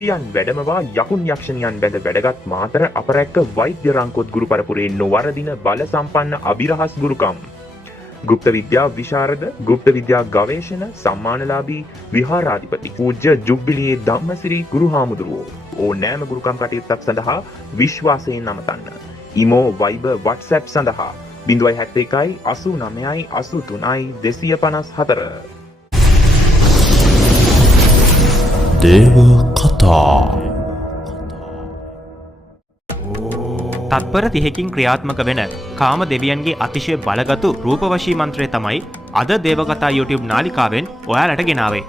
යන් වැඩමවා යකුන් යක්ෂණියන් බැඳ වැඩගත් මාතර අපරැක්ක වෛද්‍ය රංකොත් ගුරු පරපුරේ නොවරදින බල සම්පන්න අභිරහස් ගුරුකම්. ගුප්ත විද්‍යා විශාරද, ගුප්ත විද්‍යා ගවේෂණ සම්මානලාභී විහාරාධිපති පූජ්‍ය ජුබ්බිලියේ ධම්මසිරි ගුරු හාමුදුරුවෝ ඕනෑම ගුරුකම් කටයුත්තක් සඳහා විශ්වාසයෙන් නමතන්න. ඉමෝ වයිබර් WhatsApp සඳහා 071 89 83 254. දේව කතා තත්පර 30කින් ක්‍රියාත්මක වෙන කාම දෙවියන්ගේ අතිශය බලගතු රූපවශී මන්ත්‍රය තමයි අද දේවකතා YouTube නාලිකාවෙන් ඔයාලට ගෙනාවේ.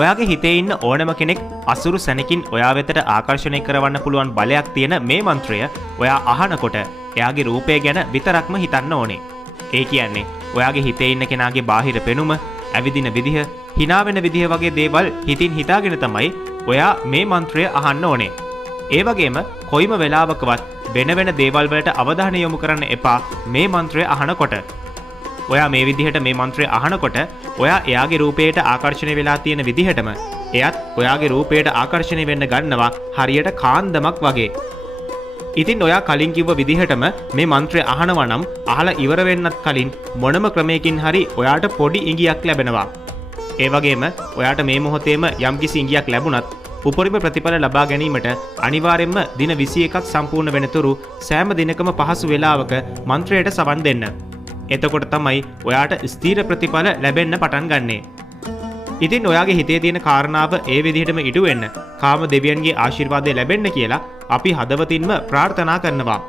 ඔයාගේ හිතේ ඉන්න ඕනම කෙනෙක් අසුරු සැනකින් ඔයා වෙතට ආකර්ෂණය කරවන්න පුළුවන් බලයක් තියෙන මේ මන්ත්‍රය ඔයා අහනකොට එයාගේ රූපය ගැන විතරක්ම හිතන්න ඕනේ. ඒ කියන්නේ ඔයාගේ හිතේ ඉන්න කෙනාගේ බාහිර පෙනුම, ඇවිදින විදිහ, hina වෙන විදිහ වගේ දේවල් හිතින් හිතාගෙන තමයි ඔයා මේ මන්ත්‍රය අහන්න ඕනේ. ඒ වගේම කොයිම වෙලාවකවත් වෙන වෙන දේවල් වලට අවධානය යොමු කරන්න එපා මේ මන්ත්‍රය අහනකොට. ඔයා මේ විදිහට මේ මන්ත්‍රය අහනකොට ඔයා එයාගේ රූපයට ආකර්ෂණය වෙලා තියෙන විදිහටම එයත් ඔයාගේ රූපයට ආකර්ෂණය වෙන්න ගන්නවා හරියට කාන්දමක් වගේ. ඉතින් ඔයා කලින් කිව්ව විදිහටම මේ මන්ත්‍රය අහනවා නම් අහලා ඉවර වෙන්නත් කලින් මොනම ක්‍රමයකින් හරි ඔයාට පොඩි ඉඟියක් ලැබෙනවා. ඒ වගේම ඔයාට මේ මොහොතේම යම්කිසි ඉඟියක් ලැබුණත් උපරිම ප්‍රතිඵල ලබා ගැනීමට අනිවාර්යයෙන්ම දින 21ක් සම්පූර්ණ වෙනතුරු සෑම දිනකම පහසු වේලාවක මන්ත්‍රයට සවන් දෙන්න. එතකොට තමයි ඔයාට ස්ථීර ප්‍රතිඵල ලැබෙන්න පටන් ගන්නෙ. ඉතින් ඔයාගේ හිතේ තියෙන කාරණාව ඒ විදිහටම ඉටු වෙන්න කාම දෙවියන්ගේ ආශිර්වාදය ලැබෙන්න කියලා අපි හදවතින්ම ප්‍රාර්ථනා කරනවා.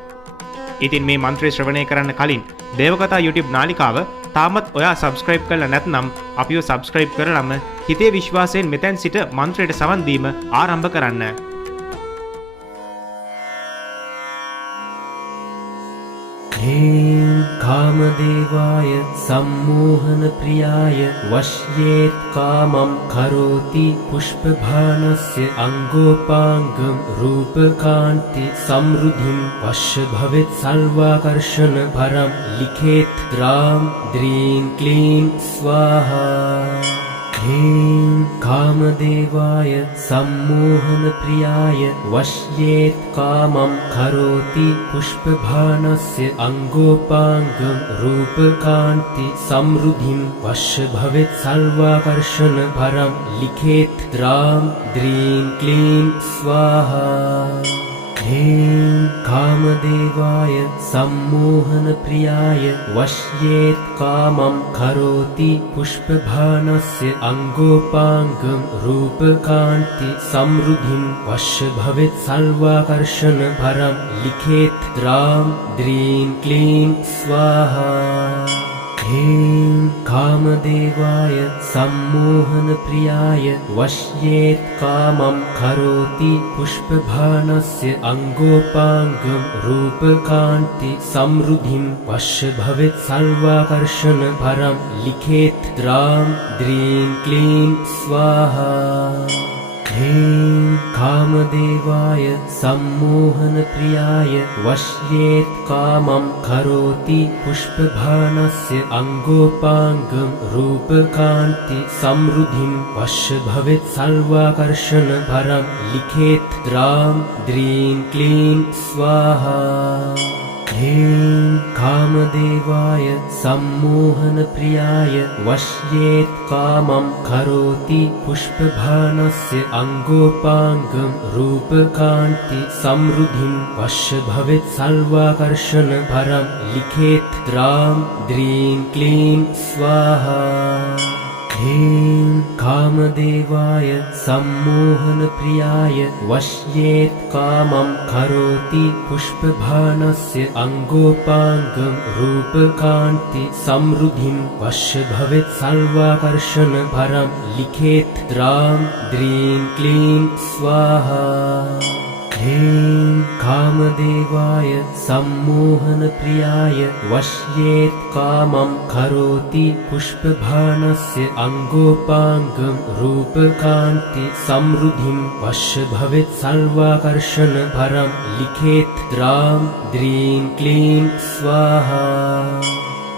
ඉතින් මේ මන්ත්‍රය ශ්‍රවණය කරන්න කලින් දේවකතා YouTube නාලිකාව තාමත් ඔයා subscribe කරලා නැත්නම් අපිව subscribe කරලම හිතේ විශ්වාසයෙන් මෙතෙන් සිට මන්ත්‍රයට සවන් දීම ආරම්භ කරන්න. ह्रीं कामदेवाय सम्मोहन प्रियाय वश्येत् कामं करोति पुष्पभानस्य अङ्गोपाङ्गं रूपकान्ति समृद्धिं वश्य भवेत् सर्वाकर्षण परं लिखेत् द्रां द्रीं क्लीं स्वाहा. ह्रीं कामदेवाय सम्मोहन प्रियाय वश्येत् कामं करोति पुष्पभानस्य अङ्गोपाङ्गं रूपकान्ति समृद्धिं वश्य भवेत् सर्वाकर्षण परं लिखेत् द्रां द्रीं क्लीं स्वाहा. ह्रीं कामदेवाय सम्मोहन प्रियाय वश्येत् कामं करोति पुष्पभानस्य अङ्गोपाङ्गं रूपकान्ति समृद्धिं वश्य भवेत् सर्वाकर्षण परं लिखेत् द्रां द्रीं क्लीं स्वाहा. ह्रीं कामदेवाय सम्मोहन प्रियाय वश्येत् कामं करोति पुष्पभानस्य अङ्गोपाङ्गं रूपकान्ति समृद्धिं वश्य भवेत् सर्वाकर्षण परं लिखेत् द्रां द्रीं क्लीं स्वाहा. ह्रीं कामदेवाय सम्मोहन प्रियाय वश्येत् कामं करोति पुष्पभानस्य अङ्गोपाङ्गं रूपकान्ति समृद्धिं वश्य भवेत् सर्वाकर्षण परं लिखेत् द्रां द्रीं क्लीं स्वाहा. ह्रीं कामदेवाय सम्मोहन प्रियाय वश्येत् कामं करोति पुष्पभानस्य अङ्गोपाङ्गं रूपकान्ति समृद्धिं वश्य भवेत् सर्वाकर्षण परं लिखेत् द्रां द्रीं क्लीं स्वाहा. ह्रीं कामदेवाय सम्मोहन प्रियाय वश्येत् कामं करोति पुष्पभानस्य अङ्गोपाङ्गं रूपकान्ति समृद्धिं वश्य भवेत् सर्वाकर्षण परं लिखेत् द्रां द्रीं क्लीं स्वाहा. ह्रीं कामदेवाय सम्मोहन प्रियाय वश्येत् कामं करोति पुष्पभानस्य अङ्गोपाङ्गं रूपकान्ति समृद्धिं वश्य भवेत् सर्वाकर्षण परं लिखेत् द्रां द्रीं क्लीं स्वाहा.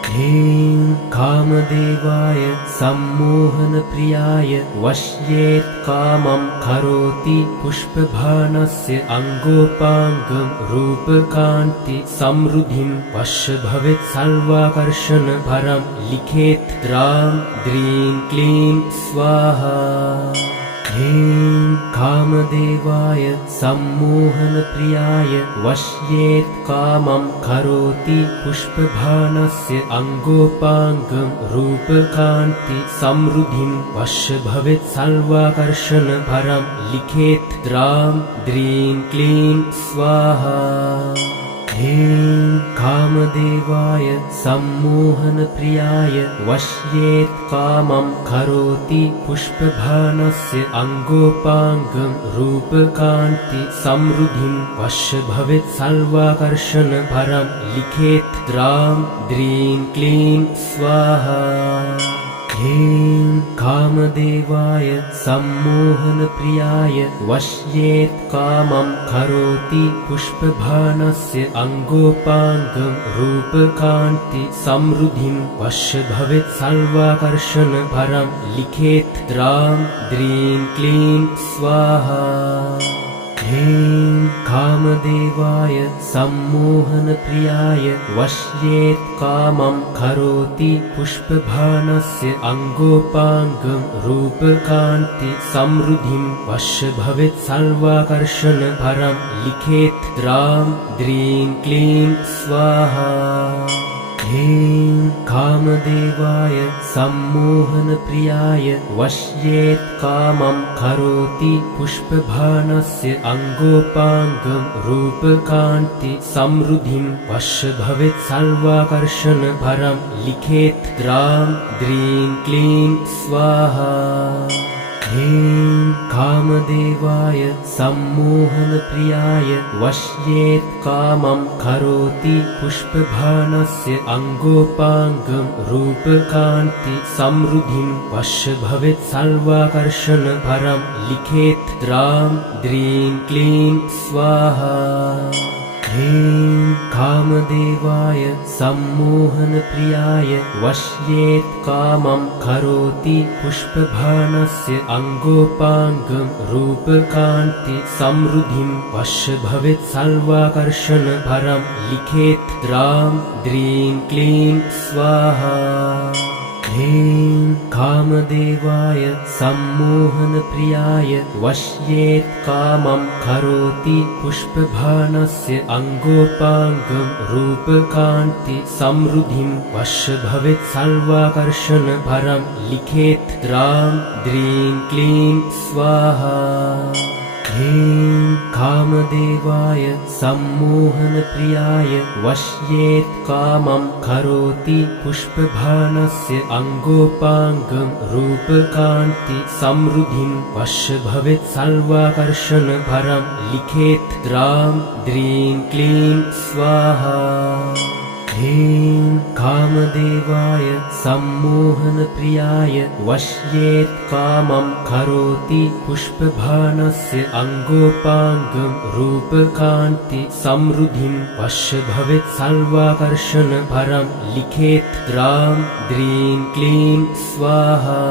ह्रीं कामदेवाय सम्मोहनप्रियाय वश्येत् कामं करोति पुष्पबाणस्य अङ्गोपाङ्गं रूपकान्ति समृद्धिं वश्य भवेत् सर्वाकर्षणभरं लिखेत् द्रां द्रीं क्लीं स्वाहा। ह्रीं कामदेवाय सम्मोहनप्रियाय वश्येत् कामं करोति पुष्पबाणस्य अङ्गोपाङ्गं रूपकान्ति समृद्धिं वश्य भवेत् सर्वाकर्षणभरं लिखेत् द्रां द्रीं क्लीं स्वाहा। ह्रीं कामदेवाय सम्मोहनप्रियाय वश्येत् कामं करोति पुष्पबाणस्य अङ्गोपाङ्गं रूपकान्ति समृद्धिं वश्य भवेत् सर्वाकर्षणभरं लिखेत् द्रां द्रीं क्लीं स्वाहा। ह्रीं कामदेवाय सम्मोहनप्रियाय वश्येत् कामं करोति पुष्पबाणस्य अङ्गोपाङ्गं रूपकान्ति समृद्धिं वश्य भवेत् सर्वाकर्षणभरं लिखेत् द्रां द्रीं क्लीं स्वाहा। ह्रीं कामदेवाय सम्मोहनप्रियाय वश्येत् कामं करोति पुष्पबाणस्य अङ्गोपाङ्गं रूपकान्ति समृद्धिं वश्य भवेत् सर्वाकर्षणभरं लिखेत् द्रां द्रीं क्लीं स्वाहा। ह्रीं कामदेवाय सम्मोहनप्रियाय वश्येत् कामं करोति पुष्पबाणस्य अङ्गोपाङ्गं रूपकान्ति समृद्धिं वश्य भवेत् सर्वाकर्षणभरं लिखेत् द्रां द्रीं क्लीं स्वाहा। ह्रीं कामदेवाय सम्मोहनप्रियाय वश्येत् कामं करोति पुष्पबाणस्य अङ्गोपाङ्गं रूपकान्ति समृद्धिं वश्य भवेत् सर्वाकर्षणभरं लिखेत् द्रां द्रीं क्लीं स्वाहा। ह्रीं कामदेवाय सम्मोहनप्रियाय वश्येत् कामं करोति पुष्पबाणस्य अङ्गोपाङ्गं रूपकान्ति समृद्धिं वश्य भवेत् सर्वाकर्षणभरं लिखेत् द्रां द्रीं क्लीं स्वाहा। ह्रीं कामदेवाय सम्मोहनप्रियाय वश्येत् कामं करोति पुष्पबाणस्य अङ्गोपाङ्गं रूपकान्ति समृद्धिं वश्य भवेत् सर्वाकर्षणभरं लिखेत् द्रां द्रीं क्लीं स्वाहा। ह्रीं कामदेवाय सम्मोहनप्रियाय वश्येत् कामं करोति पुष्पबाणस्य अङ्गोपाङ्गं रूपकान्ति समृद्धिं वश्य भवेत् सर्वाकर्षणभरं लिखेत् द्रां द्रीं क्लीं स्वाहा। ह्रीं कामदेवाय सम्मोहनप्रियाय वश्येत् कामं करोति पुष्पबाणस्य अङ्गोपाङ्गं रूपकान्ति समृद्धिं वश्य भवेत् सर्वाकर्षणभरं लिखेत् द्रां द्रीं क्लीं स्वाहा।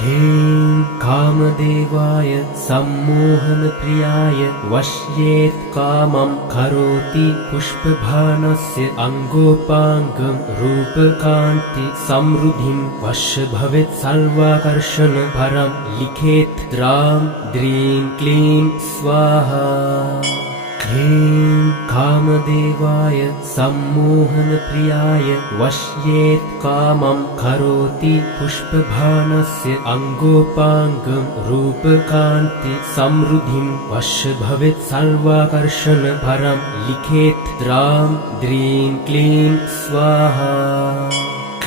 ह्रीं कामदेवाय सम्मोहनप्रियाय वश्येत् कामं करोति पुष्पबाणस्य अङ्गोपाङ्गं रूपकान्ति समृद्धिं वश्य भवेत् सर्वाकर्षणभरं लिखेत् द्रां द्रीं क्लीं स्वाहा। ह्रीं कामदेवाय सम्मोहनप्रियाय वश्येत् कामं करोति पुष्पबाणस्य अङ्गोपाङ्गं रूपकान्ति समृद्धिं वश्य भवेत् सर्वाकर्षणभरं लिखेत् द्रां द्रीं क्लीं स्वाहा।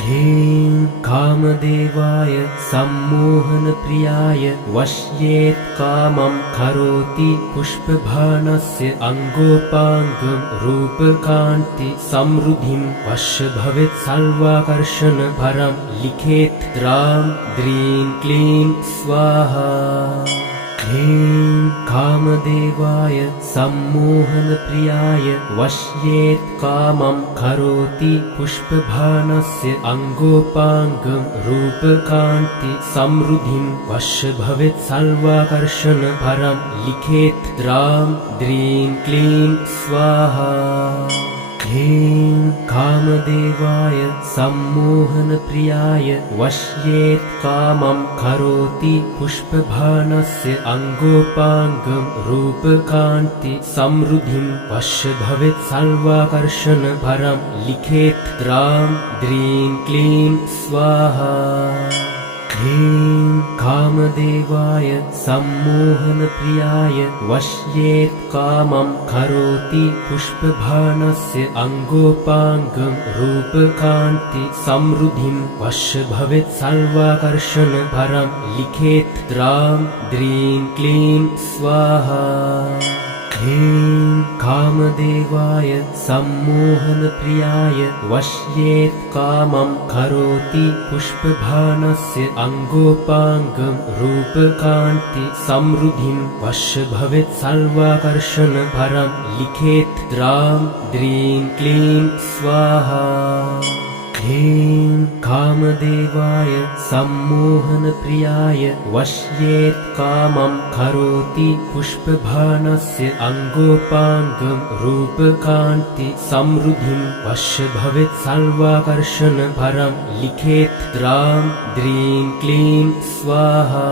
ह्रीं कामदेवाय सम्मोहनप्रियाय वश्येत् कामं करोति पुष्पबाणस्य अङ्गोपाङ्गं रूपकान्ति समृद्धिं वश्य भवेत् सर्वाकर्षणभरं लिखेत् द्रां द्रीं क्लीं स्वाहा। ह्रीं कामदेवाय कामदेवाय सम्मोहनप्रियाय वश्येत् कामं करोति पुष्पभानस्य अङ्गोपाङ्गं रूपकान्ति समृद्धिं वश्य भवेत् सर्वाकर्षण परं लिखेत् द्रां द्रीं क्लीं स्वाहा ह्रीं कामदेवाय सम्मोहनप्रियाय वश्येत् कामं करोति पुष्पभानस्य अङ्गोपाङ्गं रूपकान्ति समृद्धिं वश्य भवेत् सर्वाकर्षण परं लिखेत् द्रां द्रीं क्लीं स्वाहा ह्रीं कामदेवाय सम्मोहनप्रियाय वश्येत् कामं करोति पुष्पभानस्य अङ्गोपाङ्गं रूपकान्ति समृद्धिं वश्य भवेत् सर्वाकर्षण परं लिखेत् द्रां द्रीं क्लीं स्वाहा ह्रीं कामदेवाय सम्मोहनप्रियाय वश्येत् कामं करोति पुष्पभानस्य अङ्गोपाङ्गं रूपकान्ति समृद्धिं वश्य भवेत् सर्वाकर्षण परं लिखेत् द्रां द्रीं क्लीं स्वाहा ह्रीं कामदेवाय सम्मोहनप्रियाय वश्येत् कामं करोति पुष्पभानस्य अङ्गोपाङ्गं रूपकान्ति समृद्धिं वश्य भवेत् सर्वाकर्षण परं लिखेत् द्रां द्रीं क्लीं स्वाहा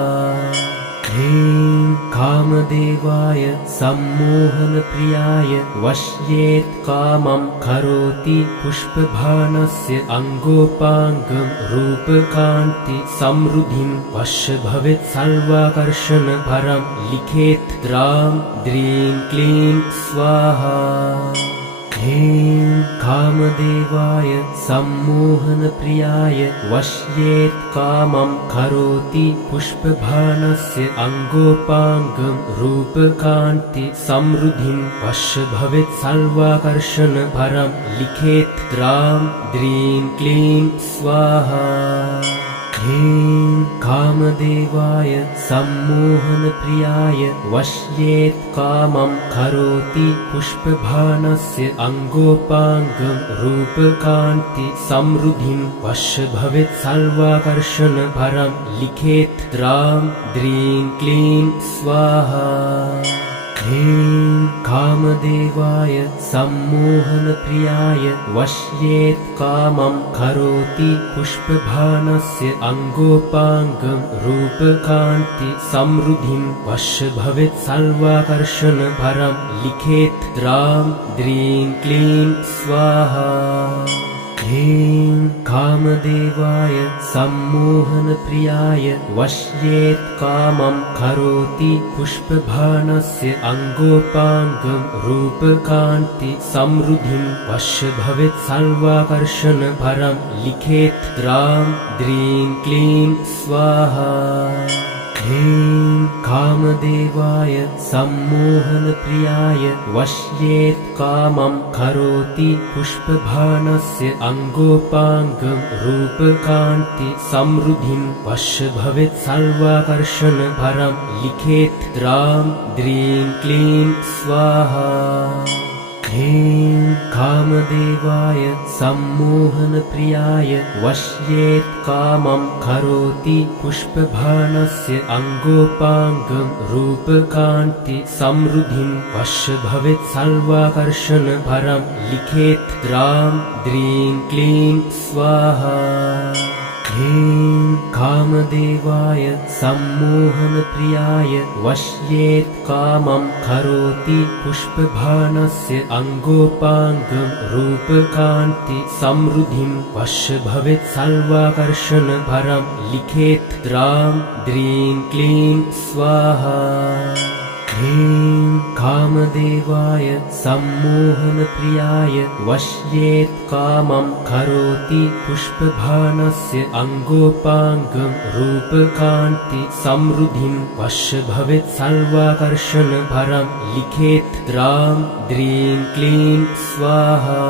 ह्रीं कामदेवाय सम्मोहनप्रियाय वश्येत् कामं करोति पुष्पभानस्य अङ्गोपाङ्गं रूपकान्ति समृद्धिं वश्य भवेत् सर्वाकर्षण परं लिखेत् द्रां द्रीं क्लीं स्वाहा ह्रीं कामदेवाय सम्मोहनप्रियाय वश्येत् कामं करोति पुष्पभानस्य अङ्गोपाङ्गं रूपकान्ति समृद्धिं वश्य भवेत् सर्वाकर्षण परं लिखेत् द्रां द्रीं क्लीं स्वाहा ह्रीं कामदेवाय सम्मोहनप्रियाय वश्येत् कामं करोति पुष्पभानस्य अङ्गोपाङ्गं रूपकान्ति समृद्धिं वश्य भवेत् सर्वाकर्षण परं लिखेत् द्रां द्रीं क्लीं स्वाहा ह्रीं कामदेवाय सम्मोहनप्रियाय वश्येत् कामं करोति पुष्पभानस्य अङ्गोपाङ्गं रूपकान्ति समृद्धिं वश्य भवेत् सर्वाकर्षण परं लिखेत् द्रां द्रीं क्लीं स्वाहा ह्रीं कामदेवाय सम्मोहनप्रियाय वश्येत् कामं करोति पुष्पभानस्य अङ्गोपाङ्गं रूपकान्ति समृद्धिं वश्य भवेत् सर्वाकर्षण परं लिखेत् द्रां द्रीं क्लीं स्वाहा ह्रीं कामदेवाय सम्मोहनप्रियाय वश्येत् कामं करोति पुष्पभानस्य अङ्गोपाङ्गं रूपकान्ति समृद्धिं वश्य भवेत् सर्वाकर्षण परं लिखेत् द्रां द्रीं क्लीं स्वाहा ह्रीं कामदेवाय सम्मोहनप्रियाय वश्येत् कामं करोति पुष्पभानस्य अङ्गोपाङ्गं रूपकान्ति समृद्धिं वश्य भवेत् सर्वाकर्षण परं लिखेत् द्रां द्रीं क्लीं स्वाहा ह्रीं कामदेवाय सम्मोहनप्रियाय वश्येत् कामं करोति पुष्पभानस्य अङ्गोपाङ्गं रूपकान्ति समृद्धिं वश्य भवेत् सर्वाकर्षण परं लिखेत् द्रां द्रीं क्लीं स्वाहा ह्रीं कामदेवाय सम्मोहनप्रियाय वश्येत् कामं करोति पुष्पभानस्य अङ्गोपाङ्गं रूपकान्ति समृद्धिं वश्य भवेत् सर्वाकर्षण परं लिखेत् द्रां द्रीं क्लीं स्वाहा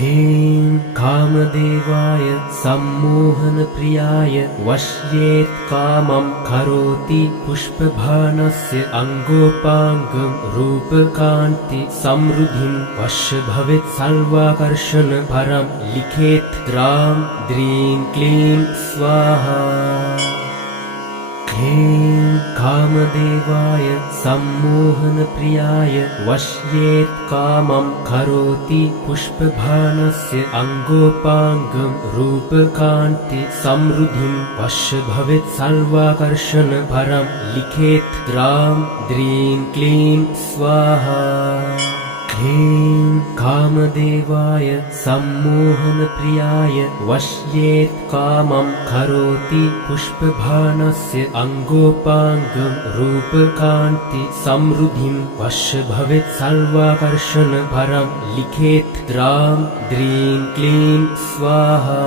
ह्रीं कामदेवाय सम्मोहनप्रियाय वश्येत् कामं करोति पुष्पबाणस्य अङ्गोपाङ्गं रूपकान्ति समृद्धिं वश्य भवेत् सर्वाकर्षण परं लिखेत् द्रां द्रीं क्लीं स्वाहा। ह्रीं कामदेवाय सम्मोहनप्रियाय वश्येत् कामं करोति पुष्पबाणस्य अङ्गोपाङ्गं रूपकान्ति समृद्धिं वश्य भवेत् सर्वाकर्षण परं लिखेत् द्रां द्रीं क्लीं स्वाहा। ह्रीं कामदेवाय सम्मोहनप्रियाय वश्येत् कामं करोति पुष्पबाणस्य अङ्गोपाङ्गं रूपकान्ति समृद्धिं वश्य भवेत् सर्वाकर्षण परं लिखेत् द्रां द्रीं क्लीं स्वाहा।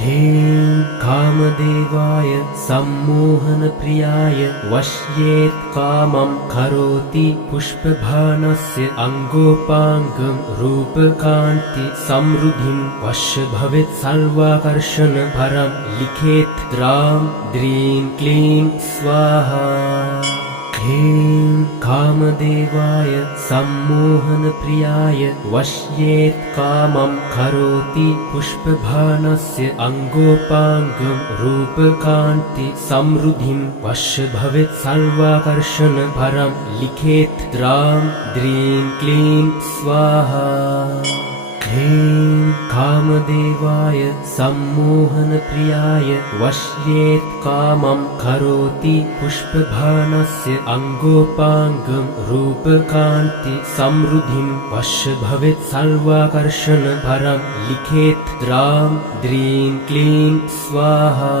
ह्रीं कामदेवाय सम्मोहनप्रियाय वश्येत् कामं करोति पुष्पबाणस्य अङ्गोपाङ्गं रूपकान्ति समृद्धिं वश्य भवेत् सर्वाकर्षण परं लिखेत् द्रां द्रीं क्लीं स्वाहा। ह्रीं कामदेवाय सम्मोहनप्रियाय वश्येत् कामं करोति पुष्पबाणस्य अङ्गोपाङ्गं रूपकान्ति समृद्धिं वश्य भवेत् सर्वाकर्षण परं लिखेत् द्रां द्रीं क्लीं स्वाहा। ह्रीं कामदेवाय सम्मोहनप्रियाय वश्येत् कामं करोति पुष्पबाणस्य अङ्गोपाङ्गं रूपकान्ति समृद्धिं वश्य भवेत् सर्वाकर्षण परं लिखेत् द्रां द्रीं क्लीं स्वाहा।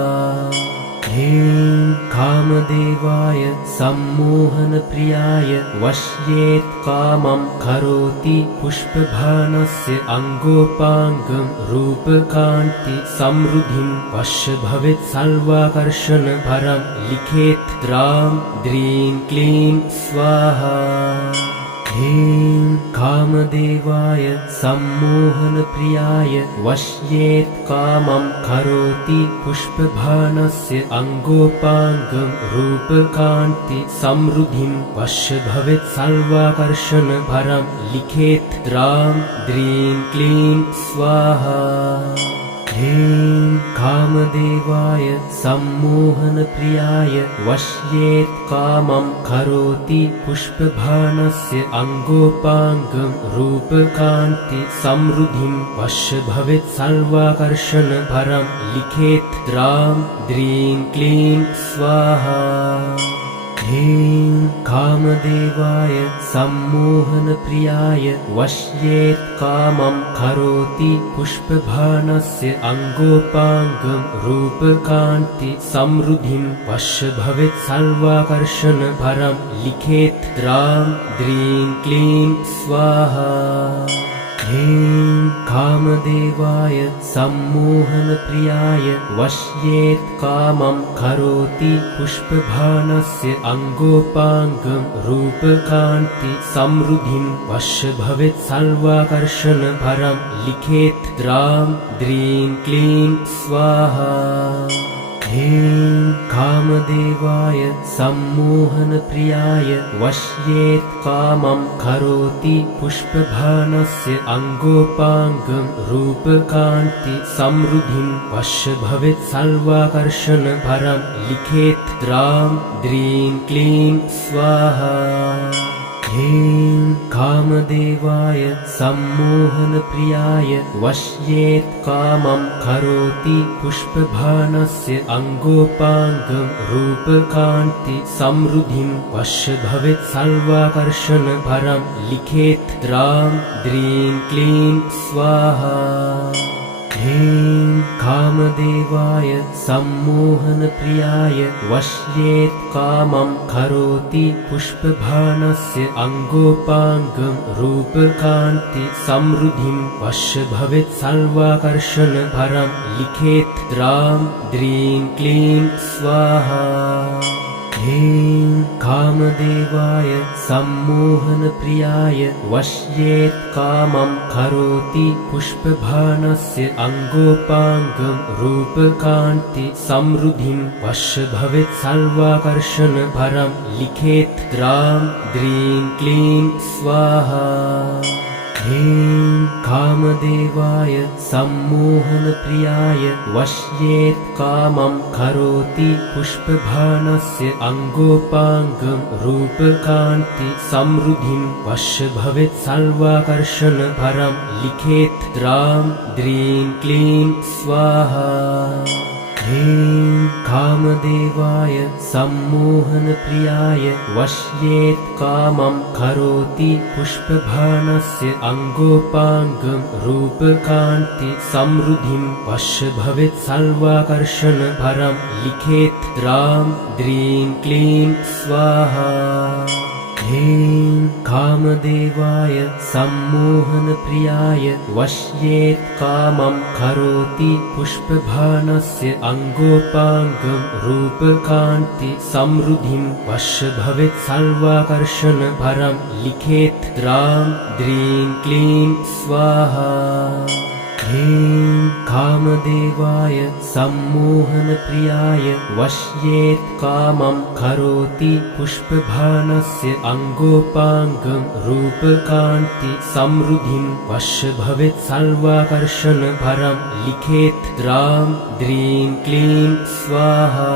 ह्रीं कामदेवाय सम्मोहनप्रियाय वश्येत् कामं करोति पुष्पबाणस्य अङ्गोपाङ्गं रूपकान्ति समृद्धिं वश्य भवेत् सर्वाकर्षण परं लिखेत् द्रां द्रीं क्लीं स्वाहा। ह्रीं कामदेवाय सम्मोहनप्रियाय वश्येत् कामं करोति पुष्पबाणस्य अङ्गोपाङ्गं रूपकान्ति समृद्धिं वश्य भवेत् सर्वाकर्षण परं लिखेत् द्रां द्रीं क्लीं स्वाहा। ह्रीं कामदेवाय सम्मोहनप्रियाय वश्येत् कामं करोति पुष्पबाणस्य अङ्गोपाङ्गं रूपकान्ति समृद्धिं वश्य भवेत् सर्वाकर्षण परं लिखेत् द्रां द्रीं क्लीं स्वाहा। ह्रीं कामदेवाय सम्मोहनप्रियाय वश्येत् कामं करोति पुष्पबाणस्य अङ्गोपाङ्गं रूपकान्ति समृद्धिं वश्य भवेत् सर्वाकर्षण परं लिखेत् द्रां द्रीं क्लीं स्वाहा। ह्रीं कामदेवाय सम्मोहनप्रियाय वश्येत् कामं करोति पुष्पबाणस्य अङ्गोपाङ्गं रूपकान्ति समृद्धिं वश्य भवेत् सर्वाकर्षण परं लिखेत् द्रां द्रीं क्लीं स्वाहा। ह्रीं कामदेवाय सम्मोहनप्रियाय वश्येत् कामं करोति पुष्पबाणस्य अङ्गोपाङ्गं रूपकान्ति समृद्धिं वश्य भवेत् सर्वाकर्षण परं लिखेत् द्रां द्रीं क्लीं स्वाहा। ह्रीं कामदेवाय सम्मोहनप्रियाय वश्येत् कामं करोति पुष्पबाणस्य अङ्गोपाङ्गं रूपकान्ति समृद्धिं वश्य भवेत् सर्वाकर्षण परं लिखेत् द्रां द्रीं क्लीं स्वाहा। ह्रीं कामदेवाय सम्मोहनप्रियाय वश्येत् कामं करोति पुष्पबाणस्य अङ्गोपाङ्गं रूपकान्ति समृद्धिं वश्य भवेत् सर्वाकर्षण परं लिखेत् द्रां द्रीं क्लीं स्वाहा। ह्रीं कामदेवाय सम्मोहनप्रियाय वश्येत् कामं करोति पुष्पबाणस्य अङ्गोपाङ्गं रूपकान्ति समृद्धिं वश्य भवेत् सर्वाकर्षण परं लिखेत् द्रां द्रीं क्लीं स्वाहा। ह्रीं कामदेवाय सम्मोहनप्रियाय वश्येत् कामं करोति पुष्पबाणस्य अङ्गोपाङ्गं रूपकान्ति समृद्धिं वश्य भवेत् सर्वाकर्षण परं लिखेत् द्रां द्रीं क्लीं स्वाहा। ह्रीं कामदेवाय सम्मोहनप्रियाय वश्येत् कामं करोति पुष्पबाणस्य अङ्गोपाङ्गं रूपकान्ति समृद्धिं वश्य भवेत् सर्वाकर्षण परं लिखेत् द्रां द्रीं क्लीं स्वाहा। ह्रीं कामदेवाय सम्मोहनप्रियाय वश्येत् कामं करोति पुष्पबाणस्य अङ्गोपाङ्गं रूपकान्ति समृद्धिं वश्य भवेत् सर्वाकर्षण परं लिखेत् द्रां द्रीं क्लीं स्वाहा। ह्रीं कामदेवाय सम्मोहनप्रियाय वश्येत् कामं करोति पुष्पबाणस्य अङ्गोपाङ्गं रूपकान्ति समृद्धिं वश्य भवेत् सर्वाकर्षण परं लिखेत् द्रां द्रीं क्लीं स्वाहा।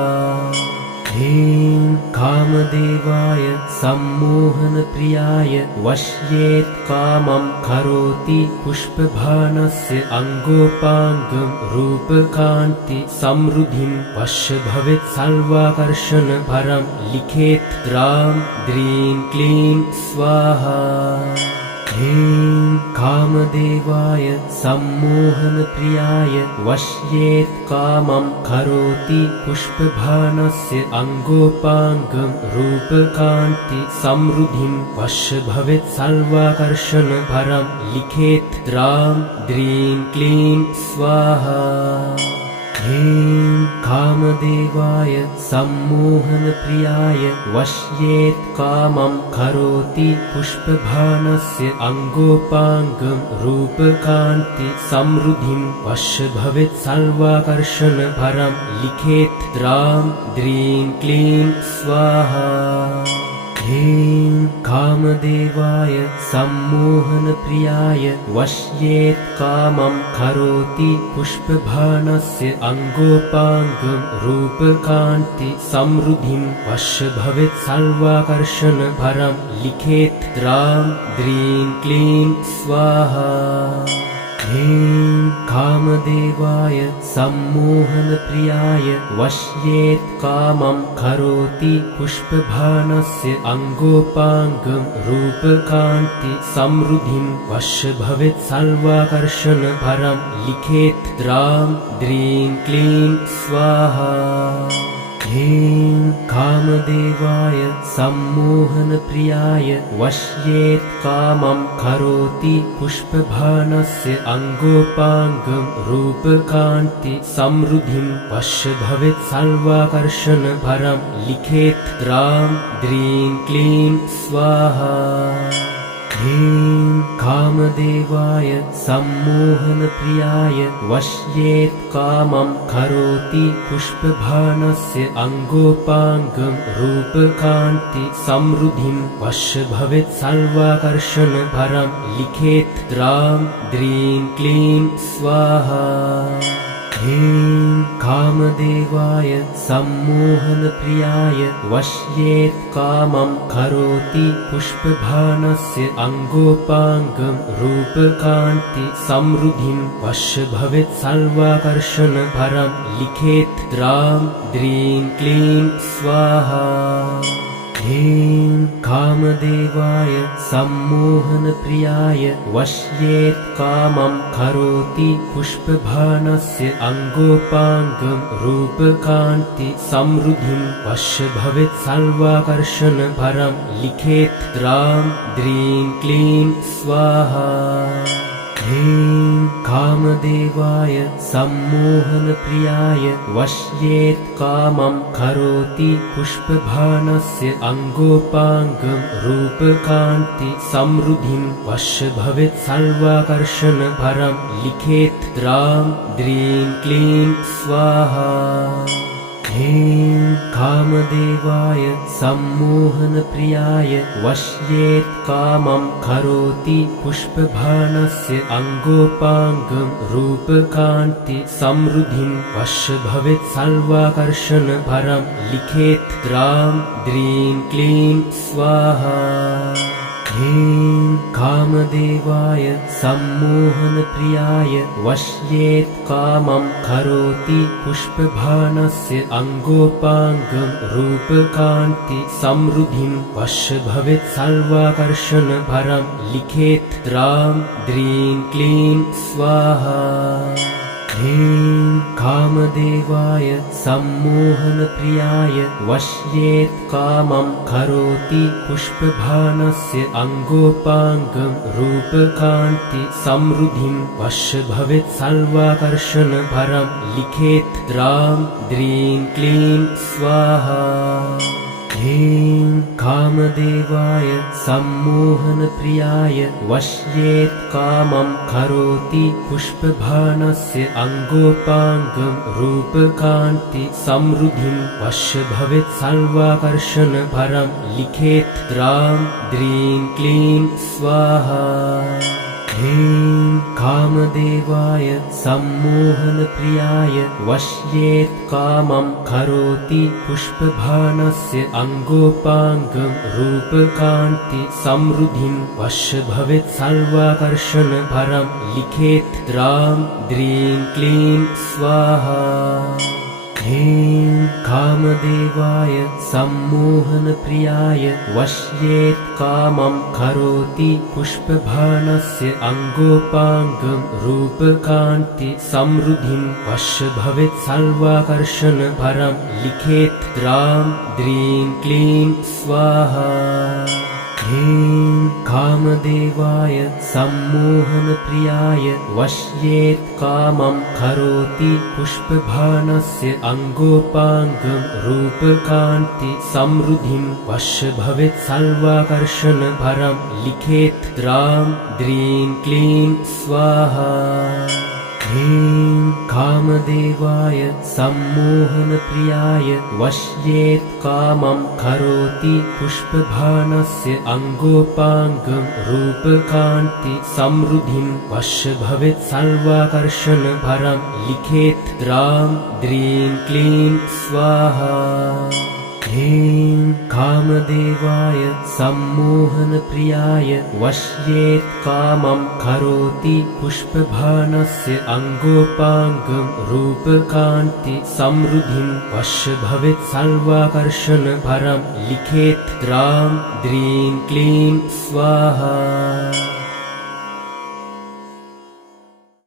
ह्रीं कामदेवाय सम्मोहनप्रियाय वश्येत् कामं करोति पुष्पबाणस्य अङ्गोपाङ्गं रूपकान्ति समृद्धिं वश्य भवेत् सर्वाकर्षण परं लिखेत् द्रां द्रीं क्लीं स्वाहा। ह्रीं कामदेवाय सम्मोहनप्रियाय वश्येत् कामं करोति पुष्पबाणस्य अङ्गोपाङ्गं रूपकान्ति समृद्धिं वश्य भवेत् सर्वाकर्षण परं लिखेत् द्रां द्रीं क्लीं स्वाहा। ह्रीं कामदेवाय सम्मोहनप्रियाय वश्येत् कामं करोति पुष्पबाणस्य अङ्गोपाङ्गं रूपकान्ति समृद्धिं वश्य भवेत् सर्वाकर्षण परं लिखेत् द्रां द्रीं क्लीं स्वाहा। ह्रीं कामदेवाय सम्मोहनप्रियाय वश्येत् कामं करोति पुष्पबाणस्य अङ्गोपाङ्गं रूपकान्ति समृद्धिं वश्य भवेत् सर्वाकर्षण परं लिखेत् द्रां द्रीं क्लीं स्वाहा। ह्रीं कामदेवाय सम्मोहनप्रियाय वश्येत् कामं करोति पुष्पबाणस्य अङ्गोपाङ्गं रूपकान्ति समृद्धिं वश्य भवेत् सर्वाकर्षण परं लिखेत् द्रां द्रीं क्लीं स्वाहा। ह्रीं कामदेवाय सम्मोहनप्रियाय वश्येत् कामं करोति पुष्पबाणस्य अङ्गोपाङ्गं रूपकान्ति समृद्धिं वश्य भवेत् सर्वाकर्षण परं लिखेत् द्रां द्रीं क्लीं स्वाहा। ह्रीं कामदेवाय सम्मोहनप्रियाय वश्येत् कामं करोति पुष्पबाणस्य अङ्गोपाङ्गं रूपकान्ति समृद्धिं वश्य भवेत् सर्वाकर्षण परं लिखेत् द्रां द्रीं क्लीं स्वाहा। ह्रीं कामदेवाय सम्मोहनप्रियाय वश्येत् कामं करोति पुष्पबाणस्य अङ्गोपाङ्गं रूपकान्ति समृद्धिं वश्य भवेत् सर्वाकर्षण परं लिखेत् द्रां द्रीं क्लीं स्वाहा। ह्रीं कामदेवाय सम्मोहनप्रियाय वश्येत् कामं करोति पुष्पबाणस्य अङ्गोपाङ्गं रूपकान्ति समृद्धिं वश्य भवेत् सर्वाकर्षण परं लिखेत् द्रां द्रीं क्लीं स्वाहा। ह्रीं कामदेवाय सम्मोहनप्रियाय वश्येत् कामं करोति पुष्पभानस्य अङ्गोपाङ्गं रूपकान्ति समृद्धिं वश्य भवेत् सर्वाकर्षण परं लिखेत् द्रां द्रीं क्लीं स्वाहा। ह्रीं कामदेवाय सम्मोहनप्रियाय वश्येत् कामं करोति पुष्पभानस्य अङ्गोपाङ्गं रूपकान्ति समृद्धिं वश्य भवेत् सर्वाकर्षण परं लिखेत् द्रां द्रीं क्लीं स्वाहा। ह्रीं कामदेवाय सम्मोहनप्रियाय वश्येत् कामं करोति पुष्पभानस्य अङ्गोपाङ्गं रूपकान्ति समृद्धिं वश्य भवेत् सर्वाकर्षण परं लिखेत् द्रां द्रीं क्लीं स्वाहा। ह्रीं कामदेवाय सम्मोहनप्रियाय वश्येत् कामं करोति पुष्पभानस्य अङ्गोपाङ्गं रूपकान्ति समृद्धिं वश्य भवेत् सर्वाकर्षण परं लिखेत् द्रां द्रीं क्लीं स्वाहा। ह्रीं कामदेवाय सम्मोहनप्रियाय वश्येत् कामं करोति पुष्पभानस्य अङ्गोपाङ्गं रूपकान्ति समृद्धिं वश्य भवेत् सर्वाकर्षण परं लिखेत् द्रां द्रीं क्लीं स्वाहा। ह्रीं कामदेवाय सम्मोहनप्रियाय वश्येत् कामं करोति पुष्पभानस्य अङ्गोपाङ्गं रूपकान्ति समृद्धिं वश्य भवेत् सर्वाकर्षण परं लिखेत् द्रां द्रीं क्लीं स्वाहा। ह्रीं कामदेवाय सम्मोहनप्रियाय वश्येत् कामं करोति पुष्पभानस्य अङ्गोपाङ्गं रूपकान्ति समृद्धिं वश्य भवेत् सर्वाकर्षण परं लिखेत् द्रां द्रीं क्लीं स्वाहा। ह्रीं कामदेवाय सम्मोहनप्रियाय वश्येत् कामं करोति पुष्पभानस्य अङ्गोपाङ्गं रूपकान्ति समृद्धिं वश्य भवेत् सर्वाकर्षण परं लिखेत् द्रां द्रीं क्लीं स्वाहा। ह्रीं कामदेवाय सम्मोहनप्रियाय वश्येत् कामं करोति पुष्पभानस्य अङ्गोपाङ्गं रूपकान्ति समृद्धिं वश्य भवेत् सर्वाकर्षण परं लिखेत् द्रां द्रीं क्लीं स्वाहा। ह्रीं कामदेवाय सम्मोहनप्रियाय वश्येत् कामं करोति पुष्पभानस्य अङ्गोपाङ्गं रूपकान्ति समृद्धिं वश्य भवेत् सर्वाकर्षण परं लिखेत् द्रां द्रीं क्लीं स्वाहा।